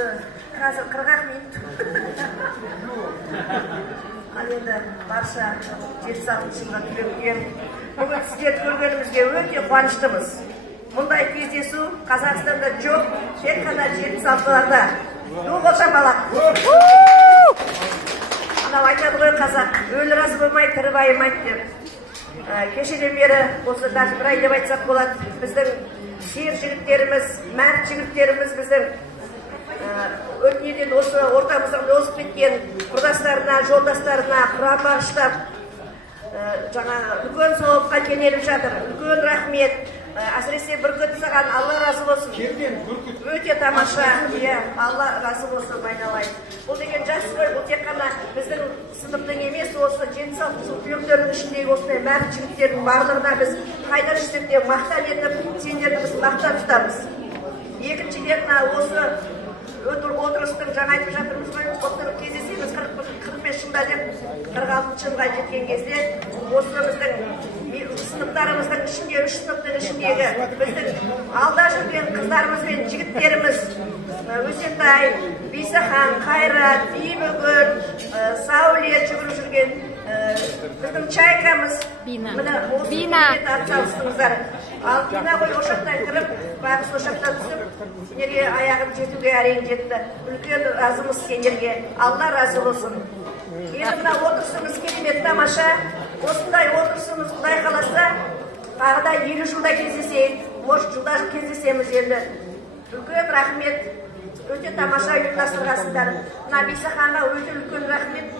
енді қазір 40 минут. Ал енді барша 76 жылға түлеккен. Бүгін сіздерді көргенімізге өте қуаныштымыз. Мұндай кездесу Қазақстанда жоқ, тек қана 76-ларда. Қошам балақ. Анау айтады ғой қазақ, өлі разы болмай, тірі байымайды деп. Кешеден бері, осы даже бір ай деп айтсақ болады, біздің шер жігіттеріміз, мәрт жігіттеріміз біздің өтінеден осы ортамыздан озып кеткен құрдастарына, жолдастарына құран бағыштап, жаңа үлкен сауапқа кенеліп жатыр. Үлкен рахмет. Әсіресе Бүркіт саған Алла разы болсын. Өте тамаша. Алла разы болсын, айналайын. Бұл деген жас қой, бұл тек қана біздің сыныптың емес, осы 76 жыл түлектердің ішіндегі осындай мәрт жігіттердің барлығына біз қайда жүрсек те мақтан етіп, сендерді біз мақтан тұтамыз. Екіншіден осы отырыстың жаңа айтып жатырмыз ғой, отырып кездесеміз 45 жылда деп 46 жылға жеткен кезде осы біздің сыныптарымыздың ішінде, 3 сыныптың ішіндегі біздің алда жүрген қыздарымыз бен жігіттеріміз Өсентай, Бейсахан, Қайрат, Бибігүл, Саулет жүгіріп жүрген біздің Чайкамыз міне осы құрмет атсалыстыңыздар. Ал Бина ғой ошақтан кіріп, бағыс ошақтан түсіп, сендерге аяғым жетуге әрең жетті. Үлкен разымыз сендерге. Алла разы болсын. Енді мына отырысымыз керемет тамаша. Осындай отырысымыз Құдай қаласа, тағы да 50 жылда кездесейік, 30 жылда кездесеміз енді. Үлкен рахмет. Өте тамаша ұйымдастырғансыңдар. Мына Бейсаханға өте үлкен рахмет.